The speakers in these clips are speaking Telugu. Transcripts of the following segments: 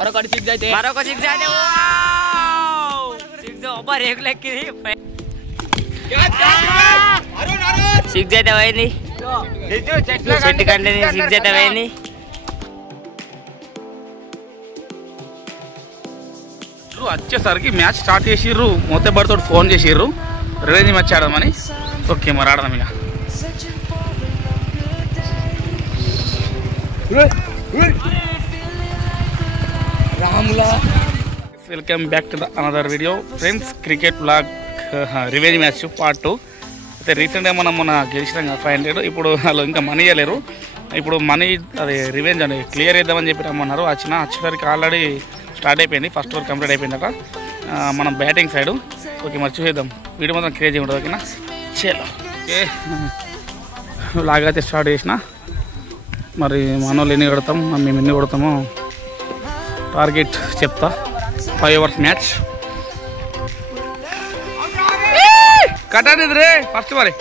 మరొకటి సిక్స్ అయితే సిక్స్ అయితే పోయింది. చెట్టు కంటే సిక్స్ అయితే పోయింది. వచ్చేసరికి మ్యాచ్ స్టార్ట్ చేసిర్రు. మొత్తబడితో ఫోన్ చేసిర్రు రివెంజ్ మ్యాచ్ ఆడదామని. ఓకే మరి ఆడదాం ఇక. Welcome back to the another video friends. Cricket blog revenge match part 2 అయితే రీసెంట్గా మనం గెలిచినాం 500. ఇప్పుడు వాళ్ళు ఇంకా మనీ ఇవ్వలేరు. ఇప్పుడు మనీ అది రివెంజ్ అని క్లియర్ చేద్దామని చెప్పి రమ్మన్నారు. వచ్చేసరికి ఆల్రెడీ స్టార్ట్ అయిపోయింది. ఫస్ట్ ఓవర్ కంప్లీట్ అయిపోయిందట. మనం బ్యాటింగ్ సైడు. ఓకే మరి చూసేద్దాం. వీడియో మాత్రం క్రేజీ ఉంటుంది. ఓకేనా చలో. ఓకే లాగ్ అయితే స్టార్ట్ చేసిన. మరి మన వాళ్ళు ఎన్ని కొడతాం మేము ఎన్ని కొడతామో టార్గెట్ చెప్తా. 5 overs మ్యాచ్. కట్టనిది రే ఫస్ట్ మరి.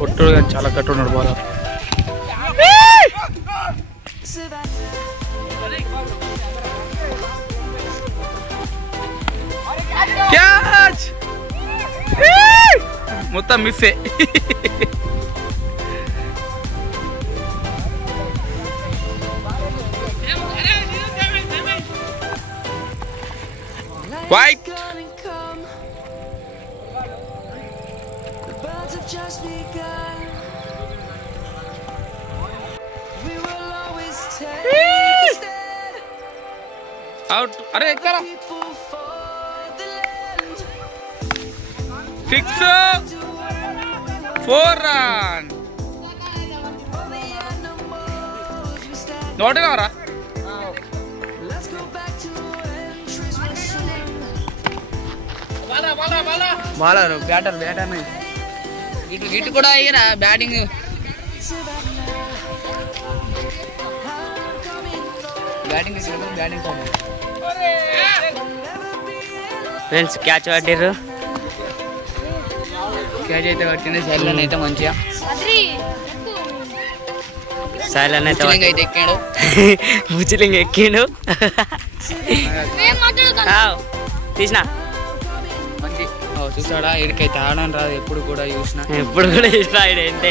కొట్టుడు కానీ చాలా కట్టున్నాడు బాగా. క్యాచ్ మొత్తం మిస్సే. White out. అరే ఎక్కరా 6 4 రన్. నోటే కావరా బాలరు బ్యాటర్ ఇటు కూడా అయ్యారా బ్యాటింగ్. ఫ్రెండ్స్ క్యాచ్ పట్టిర్రు. క్యాచ్ అయితే పట్టింది. సైలన్ అయితే మంచిగా సైలన్ అయితే ఎక్కాడు. ముచ్చిలింగ్ ఎక్కిండు. తీసిన మంచి చూసాడా. ఇడికైతే ఆడడం రాదు. ఎప్పుడు కూడా చూసిన ఎంత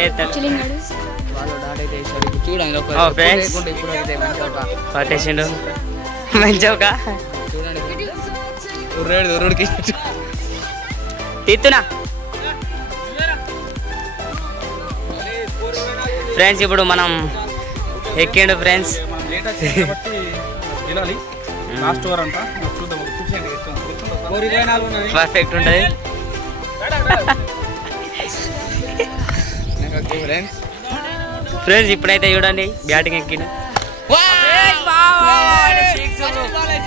వాళ్ళు డాడైతే వేసాడు. ఇప్పుడు చూడండి ఇప్పుడు అయితే పట్టేసిండు. మంచి ఒక చూడండి ఉరుడికి తీస్తున్నా. ఫ్రెండ్స్ ఇప్పుడు మనం ఎక్కిండు ఫ్రెండ్స్. పర్ఫెక్ట్ ఉంటుంది ఫ్రెండ్స్. ఇప్పుడైతే చూడండి బ్యాటింగ్ ఎక్కిండు.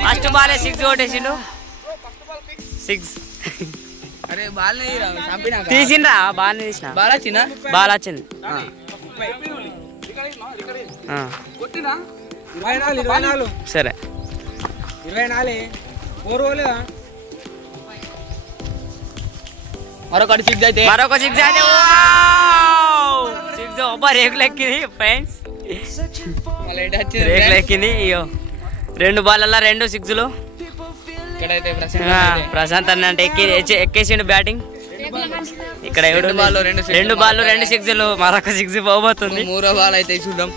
ఫస్ట్ బాల్ 6 కొట్టేసిండు. 6 తీసిండ్రా. బాల్ తీసిన బాల్ వచ్చింది. సరే మరొకటి సిక్స్ అయితే రేకులు ఎక్కింది ఫ్రెండ్స్. రేకులు ఎక్కింది. అయ్యో 2 బాళ్ళల్లో 2 సిక్స్లు. ప్రశాంత్ అన్న అంటే ఎక్కేసిండు బ్యాటింగ్. ఇక్కడ 2 బాల్ 2 సిక్స్లు. మరొక 6 పోబోతుంది. 3వ బాల్ అయితే చూద్దాం.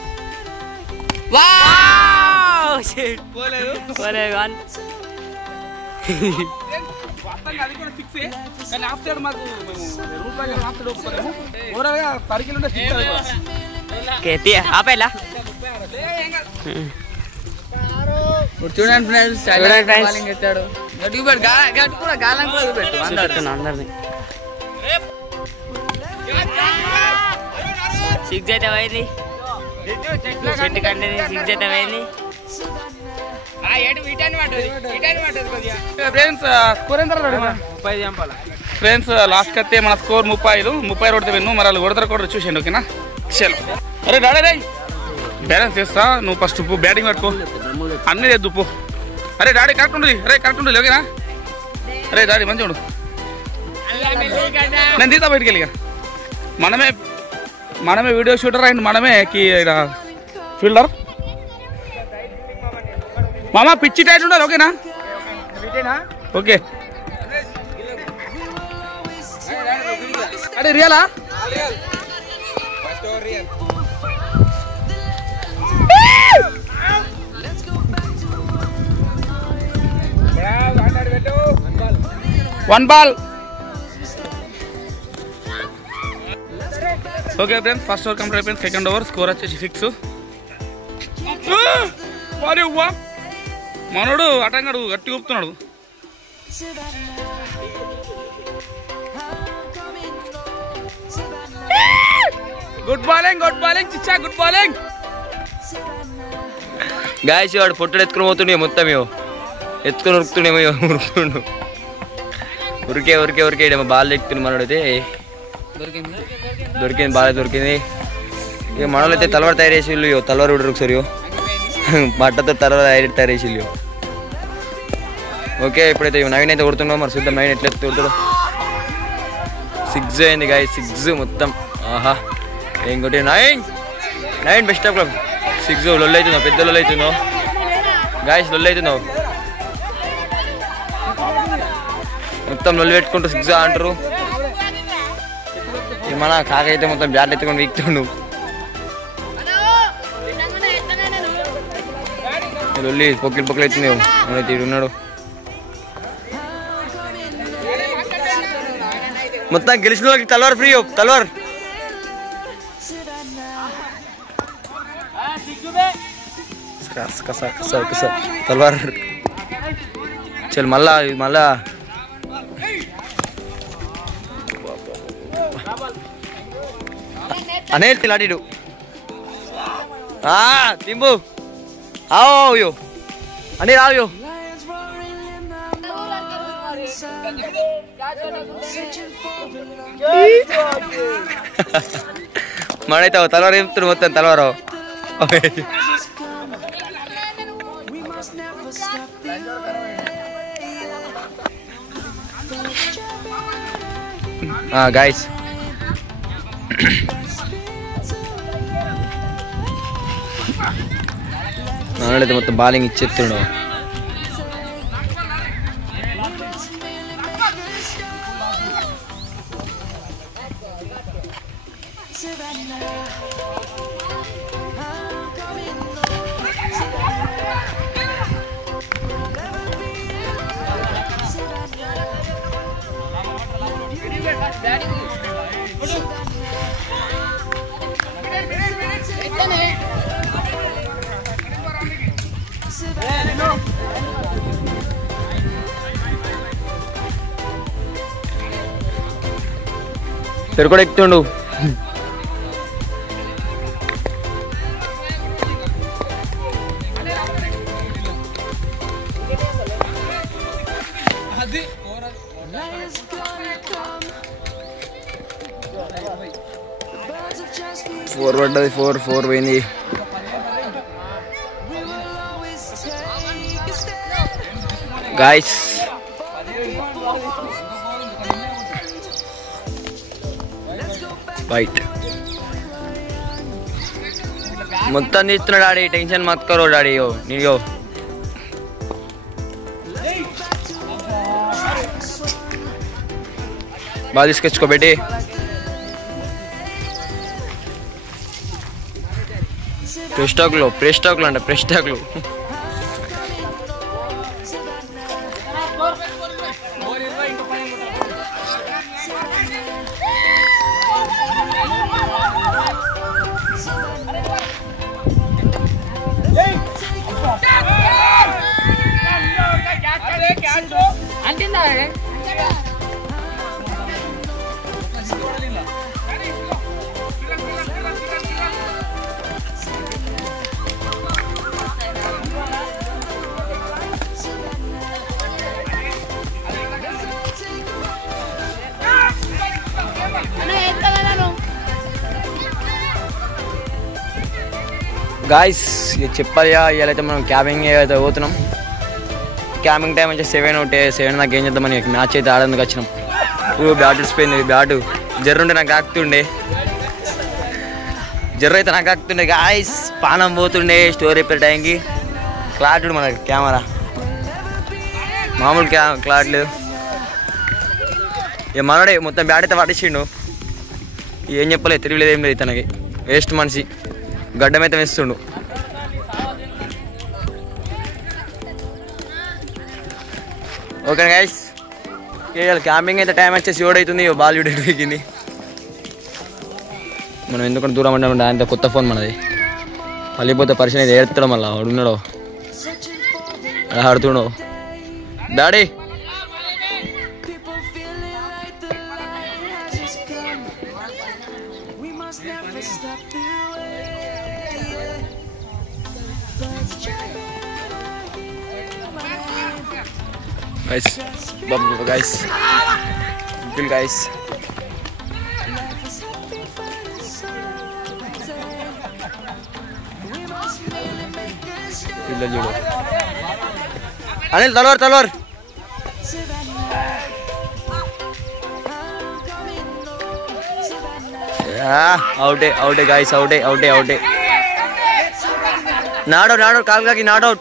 ఆపేలా చూడండి ఫ్రెండ్స్. అందరినీ 6 అయితే పోయింది. చెట్టు కంటే 6 అయితే పోయింది. ఫ్రెండ్స్ లాస్ట్ కత్తే మన స్కోర్ 30 కొడితే విన్ను. మరి వాళ్ళు కొడతారు కూడా చూసేయండి. ఓకేనా చలో. అరే డాడీ రే బ్యాలెన్స్ చేస్తా. నువ్వు ఫస్ట్ బ్యాటింగ్ పట్టుకో. అన్నీ తెద్దు పో. అరే డాడీ కరెక్ట్ ఉండదు. అరే కరెక్ట్ ఉండదు. ఓకేనా. అరే డాడీ మంచిగా ఉండు. నేను తీతా బయటికి వెళ్ళి మనమే మనమే వీడియో షూటర్ అండ్ మనమే ఫీల్డర్. మామ పిచ్చి టైట్ ఉండాలి, ఓకేనా? ఓకే. అడే రియలా? One ball. Okay friends, first over complete అయిపోయింది. సెకండ్ ఓవర్ స్కోర్ వచ్చేసి 6. మనోడు అటంగాడు గట్టి ఊపుతున్నాడు. గుడ్ బాలింగ్ చిచ్చా, గుడ్ బాలింగ్. గాయస్ వాడు పొట్టడు ఎత్తుకుని పోతుండే, మొత్తం ఎత్తుకుని ఉరుకుతుండేమో, ఉరుకుతుండు. ఉరికే ఏమో బాల్ ఎక్కుతుంది. మనోడు అయితే దొరికింది, బాగా దొరికింది. ఇక మనోళ్ళు అయితే తలవారు తయారు చేసి తలవారు ఉడరు ఒకసారి బట్టతో తలవారు తయారు చేసి. ఓకే, ఇప్పుడైతే నవీన్ అయితే కొడుతున్నావు. మరి చూద్దాం నవీన్ ఎట్లా కొడుతాడు. 6 అయింది గాయస్, 6 మొత్తం. ఆహా, ఏం కొట్టి నవీన్ బెస్ట్ ఆఫ్ క్లబ్. 6 లొల్లు అవుతుందో, పెద్ద లొల్లు అవుతుందో గాయస్, లొల్లు అవుతుందో మొత్తం. లొల్లు పెట్టుకుంటూ 6 అంటారు. మన కాక అయితే మొత్తం బ్యాట్ ఎత్తుకొని వీక్తుండు. లొల్లి పొక్కిలు అవుతుంది. మనైతే ఉన్నాడు. మొత్తం గెలిచిన వాళ్ళకి తలవార్ ఫ్రీ. తలవార్ తలవార్ చల్. మళ్ళా అనిల్ తిలాడిడు. తింబు ఆవో అనిల్ ఆవో. మనైతే తలవారు చెప్తున్నారు, మొత్తం తలవారు. గాయస్ మనోడైతే మొత్తం బాలింగ్ ఇచ్చేస్తున్నాడు. పేరు కూడా ఎక్కుతుండు. ఫోర్వర్డ్ 4 పోయింది. గాయస్ వైట్ మొత్తం తీస్తున్నాడు డాడీ. టెన్షన్ మత్ కరో డాడీ. నీయో బాగా తీసుకొచ్చుకోబెట్టి. ప్రెస్ టాక్లు అంట, ప్రెస్ టాక్లు. గాయస్ చెప్పాలి, ఇవాళైతే మనం క్యాబింగ్ అయితే పోతున్నాం. క్యాబింగ్ టైం వచ్చి 7 నాకు ఏం చేద్దామని మ్యాచ్ అయితే ఆడేందుకు వచ్చినాం. బ్యాట్ ఇచ్చిపోయింది. బ్యాటు జర్రుంటే నాకు ఆకుతుండే. జర్ర అయితే నాకు ఆగుతుండే గాయస్, పానం పోతుండే స్టోరీ పెట్టడానికి. క్లాట్ మన కెమెరా మామూలు క్లాట్ లేదు. ఇక మనడే మొత్తం బ్యాట్ అయితే పట్టించిండు. ఏం చెప్పలేదు, తిరిగిలేదు, ఏం లేదు తనకి. వేస్ట్ మనిషి, గడ్డం అయితే వేస్తుండు. ఓకే గైస్, క్యాంపింగ్ అయితే టైం వచ్చేసి 7 అవుతుంది. బాలీవుడ్ ఎక్కింది. మనం ఎందుకంటే దూరం అంటే అంత కొత్త ఫోన్ మనది. పల్లిపోతే పరిచయం అయితే ఏడుతాడు. మళ్ళీ అడుగున్నాడు, ఆడుతుండో daddy. Guys, bubble guys, bill guys. Bill judo. Anil talwar. Yeah, out guys, out. Not out, Kalgaki not out.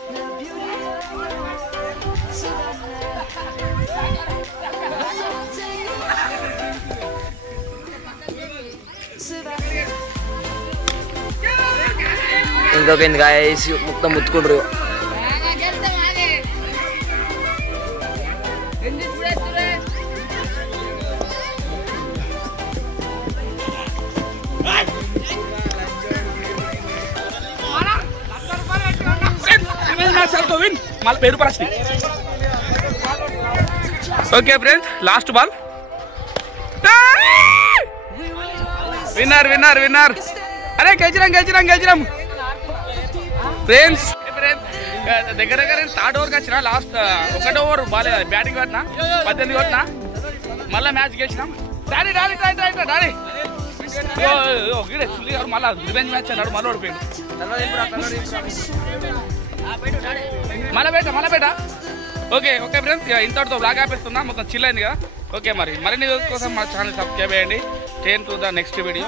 ఇంకొకటి గాయస్ మొత్తం ముత్తుకుంటారు. Okay friends, last ball. Winner. అరే గెలిచినాం ఫ్రెండ్స్. దగ్గర థర్డ్ ఓవర్కి వచ్చిన. లాస్ట్ 1 ఓవర్ బాల్ బ్యాటింగ్ కొట్టినా, 18 కొట్టినా. మళ్ళీ మ్యాచ్ గెలిచినాం. డాడీ మళ్ళీ రివెంజ్ మ్యాచ్ అన్నాడు. మళ్ళీ ఓడిపోయాడు. మళ్ళీ బేట. ఓకే ఫ్రెండ్స్, ఇంతటితో బ్లాగ్ ఆపేస్తున్నా. మొత్తం చిల్ అయింది కదా. ఓకే, మరిన్ని కోసం మా ఛానల్ సబ్స్క్రైబ్ చేయండి. 10 to the next video.